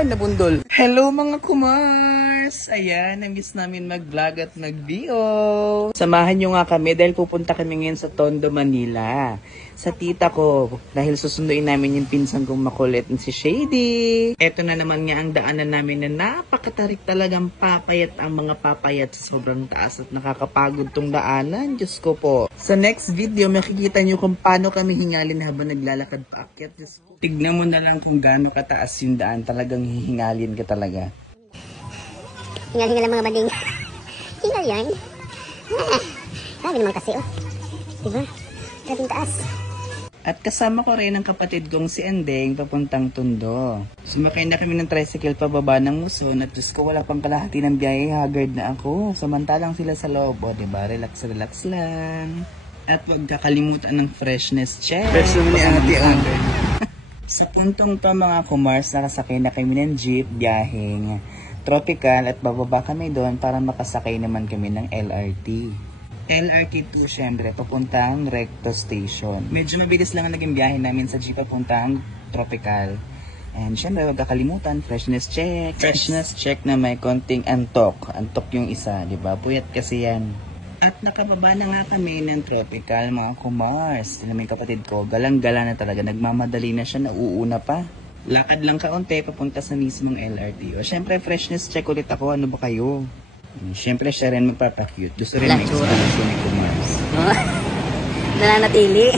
Saan nabundol? Hello mga kumars! Ayan, na-miss namin mag-vlog at mag-video. Samahan nyo nga kami dahil pupunta kami ngayon sa Tondo, Manila. Sa tita ko, dahil susunduin namin yung pinsan kong makulit si Shady. Eto na naman nga ang daanan namin na napakatarik talagang papayat ang mga papayat sa sobrang taas at nakakapagod tong daanan. Diyos ko po. Sa next video, makikita nyo kung paano kami hingalin habang naglalakad paakyat. Diyos ko. Tignan mo na lang kung gaano kataas yung daan. Talagang hihingalin ka talaga. Hingal-hingal ang mga bading. Hingal yan. Grabe naman kasi, oh. Diba? Grabing taas. At kasama ko rin ang kapatid kong si Endeng papuntang Tondo. Sumakay na kami ng tricycle pababa ng Muson at Diyos ko wala pang kalahati ng biyahe, haggard na ako. Samantalang sila sa loob, o diba? Relax lang. At huwag kakalimutan ng freshness check. Fresh naman ni Ate Ang. Sa puntong to mga kumars, nakasakay na kami ng jeep, biyaheng tropical at bababa kami doon para makasakay naman kami ng LRT. LRT2 syempre, papuntang Recto Station. Medyo mabilis lang ang naging biyahe namin sa jeep papuntang Tropical. And syempre, huwag kakalimutan, freshness check. Freshness check na may konting antok. Antok yung isa, di ba? Puyat kasi yan. At nakababa na nga kami ng Tropical, mga kumars. Alam mo yung kapatid ko, galang-gala na talaga. Nagmamadali na siya, nauuna pa. Lakad lang kaunti, papunta sa mismong LRT. O syempre, freshness check ulit ako. Ano ba kayo? Siyempre, siya rin magpapakute. Gusto rin may explanation ni Kumars. Nananatili.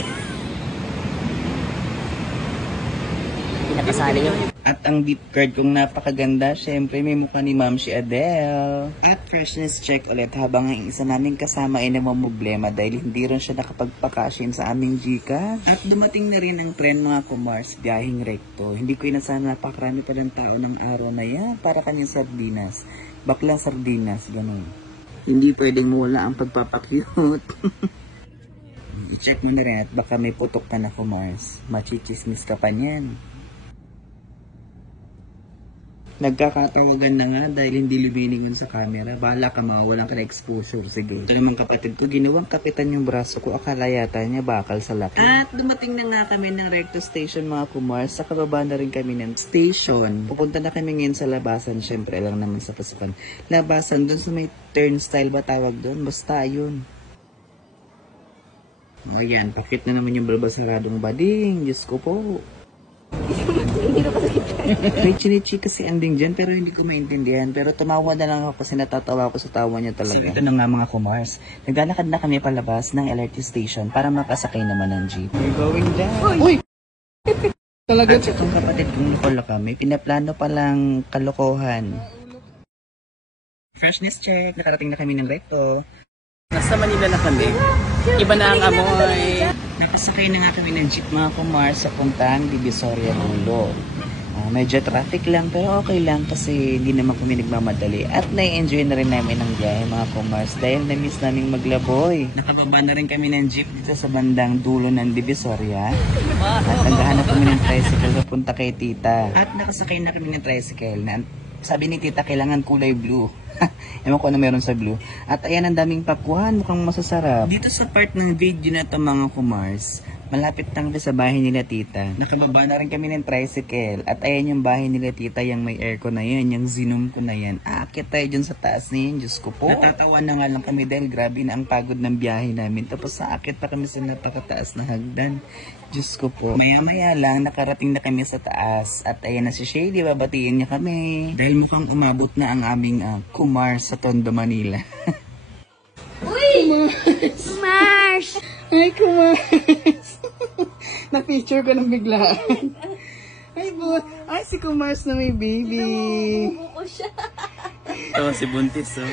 Hindi napasali yun. At ang deep card kong napakaganda, siyempre may mukha ni Ma'am si Adele. At freshness check ulit habang ang isa naming kasama ay namamblema dahil hindi rin siya nakapagpakashin sa aming Gcash. At dumating na rin ang trend mga Kumars, biyaheng Recto. Hindi ko inasahan napakarami pa ng tao ng araw na yan para kanyang sardinas. Baklang sardinas, gano'n. Hindi pwedeng mawala ang pagpapakute. I-check mo na rin at baka may putok ka na Kumars. Machichismis ka pa niyan. Nagkakatawagan na nga dahil hindi luminingon sa camera. Bahala ka mawawalan ka na exposure. Sige. Alam ang kapatid ko, ginawang kapitan yung braso ko. Akala yata niya bakal sa laki. At dumating na nga kami ng Recto Station mga Kumars. Sa kababa na rin kami ng station. Pupunta na kami ngayon sa labasan. Siyempre lang naman sa pasukan. Labasan dun sa may turnstile ba tawag dun? Basta yun. Ayan, pakit na naman yung balbasaradong bading. Diyos ko po. May chinichika si Ending dyan pero hindi ko maintindihan. Pero tumawa na lang ako kasi natatawa ako sa tawa niya talaga. So ito na nga mga Kumars. Naglalakad na kami palabas ng LRT station para makasakay naman ng jeep. We're going down. Uy! Talaga at itong kapatid kong Nicola kami, pinaplano palang kalokohan. Freshness check. Nakarating na kami ng Recto. Nasa Manila na kami. Iba na ang amoy. Nakasakay na nga kami ng jeep mga Kumars sa puntang Divisoria Dulo. Medyo traffic lang pero okay lang kasi hindi naman kami nagmamadali. At na-enjoy na rin namin ang biyahe mga Kumars dahil na-miss naming maglaboy. Nakababa na rin kami ng jeep dito sa bandang dulo ng Divisoria. At naghahanap kami ng tricycle papunta kay tita. At nakasakay na kami ng tricycle na sabi ni tita kailangan kulay blue. Ewan ko ano meron sa blue. At ayan ang daming pakuhan, mukhang masasarap. Dito sa part ng video na ito mga Kumars, malapit lang sa bahay nila tita. Nakababa na rin kami ng tricycle. At ayan yung bahay nila tita, yung may aircon na yan, yung Zinom ko na yan. Aakyat tayo dyan sa taas na yan, Diyos ko po. Natatawa na nga lang kami dahil grabe na ang pagod ng biyahe namin. Tapos aakyat pa kami sa napakataas na hagdan. Diyos ko po. Maya-maya lang, nakarating na kami sa taas. At ayan na si Shady, babatiin niya kami. Dahil mukhang umabot na ang aming Kumars sa Tondo, Manila. Uy! Kumars! Ay, Kumars! Na-picture ko ng biglaan. Ay, ay, si Kumars na may baby. Bumubuko siya. Ito, si Buntis, oh.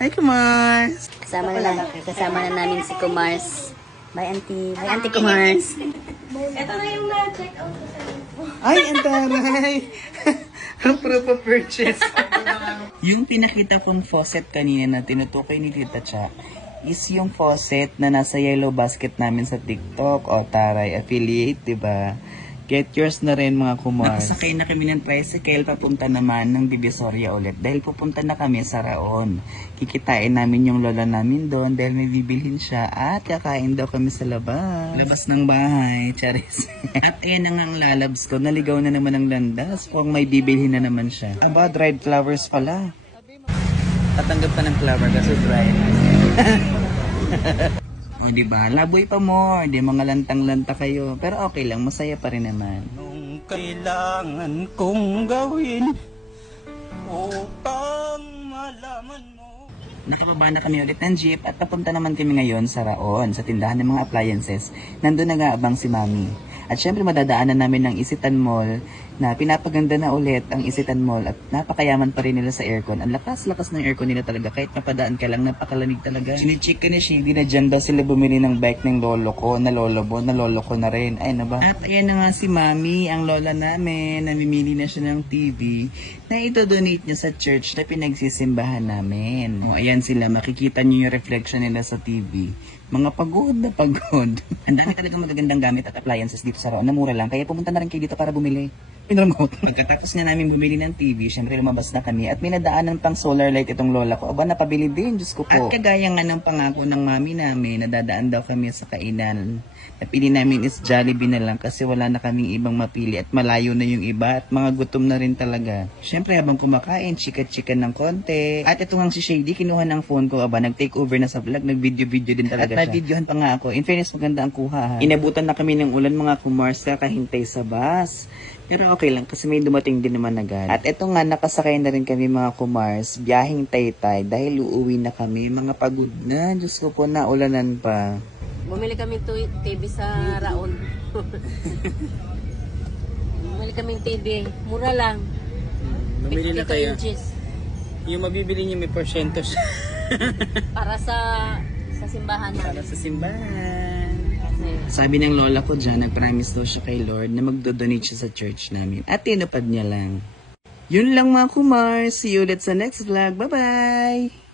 Ay, Kumars! Kasama na namin si Kumars. Bye, Auntie. Bye, Auntie Kumars. Ito na yung na-check out ko sa info. Ay, ang taray! Ang proof of purchase. Yung pinakita kong faucet kanina na tinutukoy ni Tita Cha is yung faucet na nasa yellow basket namin sa TikTok. O taray, affiliate, diba? Get yours na rin mga kumars. Nakasakay na kami ng tricycle papunta naman ng Divisoria ulit dahil pupunta na kami sa Raon. Kikitain namin yung lola namin doon dahil may bibilhin siya at kakain daw kami sa labas. Labas ng bahay, charis. At ayan na nga ang lalabs ko, naligaw na naman ang landas kung may bibilhin na naman siya. Aba, dried flowers pala. Tatanggap ka ng flower kasi dried. O diba, laboy pa more, di mga lantang-lanta kayo. Pero okay lang, masaya pa rin naman. Anong kailangan kong gawin upang malaman mo? Nakababa na kami ulit ng jeep at papunta naman kami ngayon sa Raon, sa tindahan ng mga appliances. Nandun nag-aabang si Mami. At syempre madadaanan namin ng Isitan Mall na pinapaganda na ulit ang Isitan Mall at napakayaman pa rin nila sa aircon. Ang lakas-lakas ng aircon nila talaga kahit napadaan ka lang napakalamig talaga. Sinichik ka ni Shady na dyan daw sila bumili ng bike ng lolo ko, na lolo ko na rin. Ay na ba? At ayan na nga si Mami, ang lola namin, namimili na siya ng TV na ito-donate niya sa church na pinagsisimbahan namin. O ayan sila, makikita niyo yung reflection nila sa TV. Mga pagod na pagod. Ang dami talagang magagandang gamit at appliances dito sa Raon na mura lang. Kaya pumunta na rin kayo dito para bumili. Pinramot. Pagkatapos nga namin bumili ng TV, syempre lumabas na kami at may nadaanan pang solar light itong lola ko. Aba, napabili din, Diyos ko po. At kagaya nga ng pangako ng mami namin, nadadaan daw kami sa kainan. Napili namin is Jollibee na lang kasi wala na kaming ibang mapili at malayo na yung iba at mga gutom na rin talaga. Syempre habang kumakain, chika-chika ng konti. At ito nga si Shady, kinuha ng phone ko. Aba, nag-take over na sa vlog, nag-video-video din talaga siya. At na-videohan pa nga ako. In fairness, maganda ang kuha ha. Inabutan na kami ng ulan mga kumars, kakahintay sa bus. Pero okay lang kasi may dumating din naman agad. At ito nga, nakasakay na rin kami mga kumars, biyaheng Taytay dahil uuwi na kami. Mga pagod na, Diyos ko po, naulanan pa. Bumili kami TV sa Raon. Bumili kami TV. Mura lang. Bumili na 52 kayo. inches. Yung mabibili niyo may porsyentos. Para sa simbahan namin. Para sa simbahan. Kasi, Sabi ng lola ko dyan, nag-promise daw siya kay Lord na magdodonate siya sa church namin. At tinupad niya lang. Yun lang mga kumars. See you ulit sa next vlog. Bye-bye!